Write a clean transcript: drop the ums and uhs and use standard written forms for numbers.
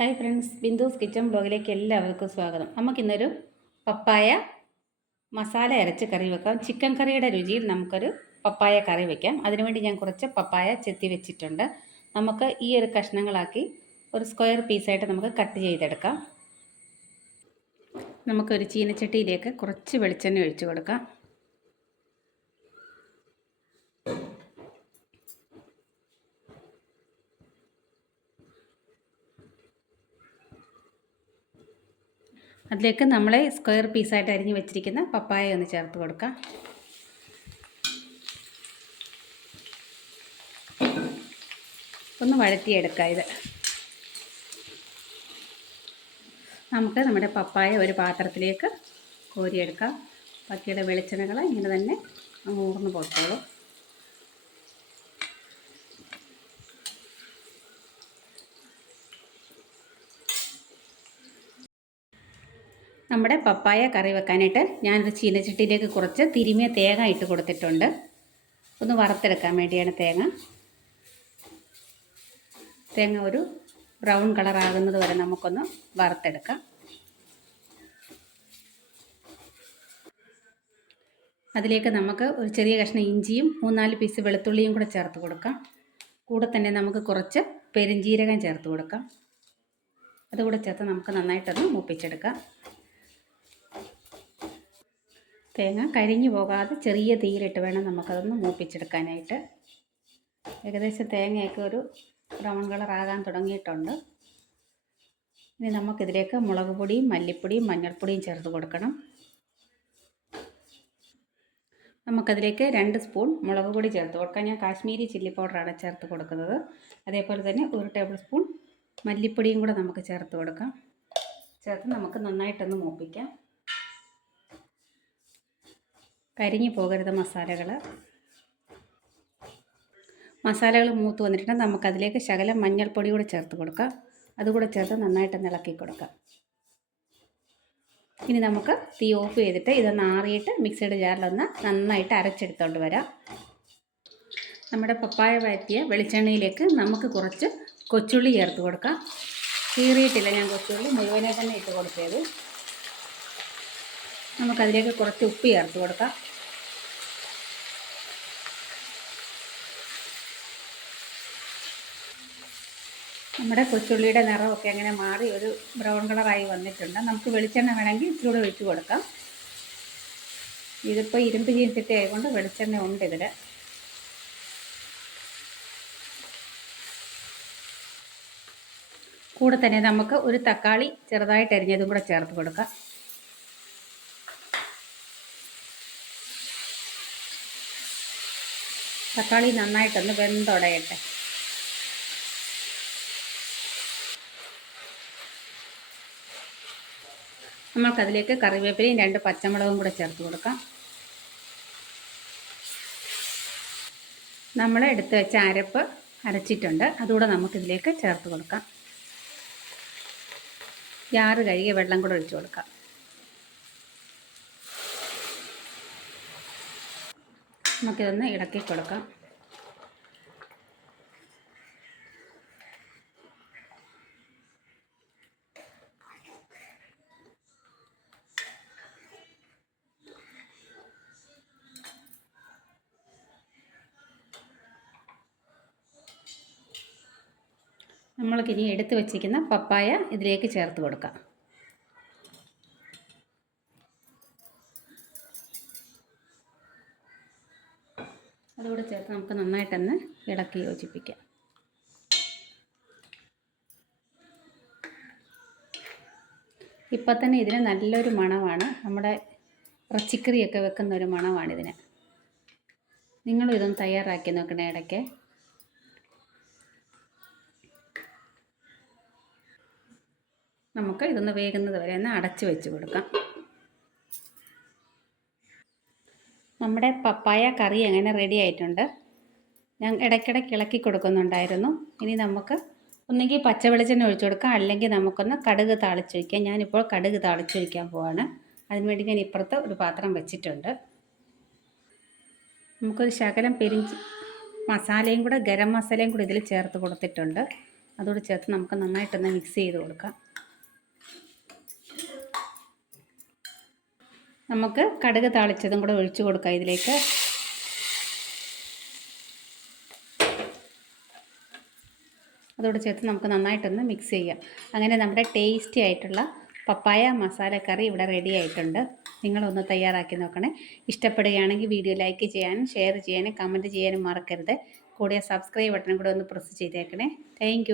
Hi friends, ബിന്ദുസ് kitchen ബ്ലോഗിലേക്ക് എല്ലാവർക്കും സ്വാഗതം. നമുക്കിന്നൊരു പപ്പായ മസാല അരച്ച് കറി വെക്കാം. ചിക്കൻ കറിയുടെ രുചിയിൽ നമുക്കൊരു പപ്പായ കറി വെക്കാം. അതിനുവേണ്ടി ഞാൻ കുറച്ച് പപ്പായ ചെത്തി വെച്ചിട്ടുണ്ട്. നമുക്ക് ഈ ഒരു കഷ്ണങ്ങളാക്കി ഒരു സ്ക്വയർ പീസായിട്ട് നമുക്ക് കട്ട് ചെയ്തെടുക്കാം. നമുക്കൊരു ചീനച്ചട്ടിയിലേക്ക് കുറച്ച് വെളിച്ചെണ്ണ ഒഴിച്ചു കൊടുക്കാം. അതിലേക്ക് നമ്മൾ സ്ക്വയർ പീസായിട്ട് അരിഞ്ഞ് വെച്ചിരിക്കുന്ന പപ്പായ ഒന്ന് ചേർത്ത് കൊടുക്കാം. ഒന്ന് വഴറ്റിയെടുക്കാം. ഇത് നമുക്ക് നമ്മുടെ പപ്പായ ഒരു പാത്രത്തിലേക്ക് കോരിയെടുക്കാം. ബാക്കിയുള്ള വെളിച്ചെണ്ണകൾ ഇങ്ങനെ തന്നെ ഊർന്ന് പോട്ടോളും. നമ്മുടെ പപ്പായ കറി വെക്കാനായിട്ട് ഞാനൊരു ചീനച്ചട്ടിയിലേക്ക് കുറച്ച് തിരുമിയ തേങ്ങ ഇട്ട് കൊടുത്തിട്ടുണ്ട്. ഒന്ന് വറുത്തെടുക്കാൻ വേണ്ടിയാണ് തേങ്ങ ഒരു ബ്രൗൺ കളർ ആകുന്നത് വരെ നമുക്കൊന്ന് വറുത്തെടുക്കാം. അതിലേക്ക് നമുക്ക് ഒരു ചെറിയ കഷ്ണം ഇഞ്ചിയും 3-4 പീസ് വെളുത്തുള്ളിയും കൂടെ ചേർത്ത് കൊടുക്കാം. കൂടെ തന്നെ നമുക്ക് കുറച്ച് പെരുംജീരകം ചേർത്ത് കൊടുക്കാം. അതുകൂടെ ചേർത്ത് നമുക്ക് നന്നായിട്ടൊന്ന് മൂപ്പിച്ചെടുക്കാം. തേങ്ങ കരിഞ്ഞു പോകാതെ ചെറിയ തീയിലിട്ട് വേണം നമുക്കതൊന്ന് മൂപ്പിച്ചെടുക്കാനായിട്ട്. ഏകദേശം തേങ്ങയൊക്കെ ഒരു ബ്രൗൺ കളർ ആകാൻ തുടങ്ങിയിട്ടുണ്ട്. ഇനി നമുക്കിതിലേക്ക് മുളക് പൊടിയും മല്ലിപ്പൊടിയും മഞ്ഞൾപ്പൊടിയും ചേർത്ത് കൊടുക്കണം. നമുക്കതിലേക്ക് 2 സ്പൂൺ മുളക് പൊടി ചേർത്ത് കൊടുക്കാം. ഞാൻ കാശ്മീരി ചില്ലി പൗഡറാണ് ചേർത്ത് കൊടുക്കുന്നത്. അതേപോലെ തന്നെ 1 ടേബിൾ സ്പൂൺ മല്ലിപ്പൊടിയും കൂടെ നമുക്ക് ചേർത്ത് കൊടുക്കാം. ചേർത്ത് നമുക്ക് നന്നായിട്ടൊന്ന് മൂപ്പിക്കാം. കരിഞ്ഞു പോകരുത് മസാലകൾ മൂത്ത് വന്നിട്ടുണ്ട്. നമുക്കതിലേക്ക് ശകലം മഞ്ഞൾപ്പൊടി കൂടെ ചേർത്ത് കൊടുക്കാം. അതുകൂടെ ചേർത്ത് നന്നായിട്ട് ഇളക്കി കൊടുക്കാം. ഇനി നമുക്ക് തീ ഓഫ് ചെയ്തിട്ട് ഇതൊന്ന് ആറിയിട്ട് മിക്സിയുടെ ജാറിലൊന്ന് നന്നായിട്ട് അരച്ചെടുത്തോണ്ട് വരാം. നമ്മുടെ പപ്പായ വഴറ്റിയ വെളിച്ചെണ്ണയിലേക്ക് നമുക്ക് കുറച്ച് കൊച്ചുള്ളി ചേർത്ത് കൊടുക്കാം. കീറിയിട്ടില്ല, ഞാൻ കൊച്ചുള്ളി മുഴുവനെ തന്നെ ഇട്ട് കൊടുത്തത്. നമുക്കതിലേക്ക് കുറച്ച് ഉപ്പ് ചേർത്ത് കൊടുക്കാം. നമ്മുടെ കൊച്ചുള്ളിയുടെ നിറമൊക്കെ അങ്ങനെ മാറി ഒരു ബ്രൗൺ കളറായി വന്നിട്ടുണ്ട്. നമുക്ക് വെളിച്ചെണ്ണ വേണമെങ്കിൽ ഇച്ചിരി ഒഴിച്ച് കൊടുക്കാം. ഇതിപ്പോൾ ഇരുമ്പ് ചീനച്ചട്ടി ആയതുകൊണ്ട് വെളിച്ചെണ്ണ ഉണ്ട് ഇതിൽ. കൂടെ തന്നെ നമുക്ക് ഒരു തക്കാളി ചെറുതായിട്ട് അരിഞ്ഞതും കൂടെ ചേർത്ത് കൊടുക്കാം. തക്കാളി നന്നായിട്ടൊന്ന് വെന്തുടയട്ടെ. നമുക്കതിലേക്ക് കറിവേപ്പിലയും 2 പച്ചമുളകും കൂടെ ചേർത്ത് കൊടുക്കാം. നമ്മൾ എടുത്ത് വെച്ച അരപ്പ് അരച്ചിട്ടുണ്ട്, അതുകൂടെ നമുക്കിതിലേക്ക് ചേർത്ത് കൊടുക്കാം. ജാറ് കഴുകിയ വെള്ളം കൂടെ ഒഴിച്ചു കൊടുക്കാം. നമുക്കിതൊന്ന് ഇളക്കി കൊടുക്കാം. നമ്മൾക്കിനി എടുത്ത് വച്ചിരിക്കുന്ന പപ്പായ ഇതിലേക്ക് ചേർത്ത് കൊടുക്കാം. അതുകൂടെ ചേർത്ത് നമുക്ക് നന്നായിട്ടൊന്ന് ഇളക്കി യോജിപ്പിക്കാം. ഇപ്പം തന്നെ ഇതിന് നല്ലൊരു മണമാണ്. നമ്മുടെ ഇറച്ചിക്കറിയൊക്കെ വെക്കുന്ന ഒരു മണമാണിതിന്. നിങ്ങളും ഇതൊന്ന് തയ്യാറാക്കി നോക്കണേ ഇടയ്ക്ക്. നമുക്ക് ഇതൊന്ന് വേകുന്നത് വരെ ഒന്ന് അടച്ച് വെച്ച് കൊടുക്കാം. നമ്മുടെ പപ്പായ കറി അങ്ങനെ റെഡി ആയിട്ടുണ്ട്. ഞാൻ ഇടയ്ക്കിടയ്ക്ക് ഇളക്കി കൊടുക്കുന്നുണ്ടായിരുന്നു. ഇനി നമുക്ക് ഒന്നുകിൽ പച്ച വെളിച്ചെണ്ണ ഒഴിച്ചു കൊടുക്കാം, അല്ലെങ്കിൽ നമുക്കൊന്ന് കടുക് താളിച്ച് വയ്ക്കാം. ഞാനിപ്പോൾ കടുക് താളിച്ച് വയ്ക്കാൻ പോവാണ്. അതിനുവേണ്ടി ഞാൻ ഇപ്പുറത്ത് ഒരു പാത്രം വെച്ചിട്ടുണ്ട്. നമുക്കൊരു ശകലം മസാലയും കൂടെ ഗരം മസാലയും കൂടെ ഇതിൽ ചേർത്ത് കൊടുത്തിട്ടുണ്ട്. അതോട് ചേർത്ത് നമുക്ക് നന്നായിട്ടൊന്ന് മിക്സ് ചെയ്ത് കൊടുക്കാം. നമുക്ക് കടുക് താളിച്ചതും കൂടെ ഒഴിച്ച് കൊടുക്കാം ഇതിലേക്ക്. അതോട് ചേർത്ത് നമുക്ക് നന്നായിട്ടൊന്ന് മിക്സ് ചെയ്യാം. അങ്ങനെ നമ്മുടെ ടേസ്റ്റി ആയിട്ടുള്ള പപ്പായ മസാല കറി ഇവിടെ റെഡി ആയിട്ടുണ്ട്. നിങ്ങളൊന്ന് തയ്യാറാക്കി നോക്കണേ. ഇഷ്ടപ്പെടുകയാണെങ്കിൽ വീഡിയോ ലൈക്ക് ചെയ്യാനും ഷെയർ ചെയ്യാനും കമൻറ്റ് ചെയ്യാനും മറക്കരുത്. കൂടെ സബ്സ്ക്രൈബ് ബട്ടൺ കൂടെ ഒന്ന് പ്രസ് ചെയ്തേക്കണേ. താങ്ക്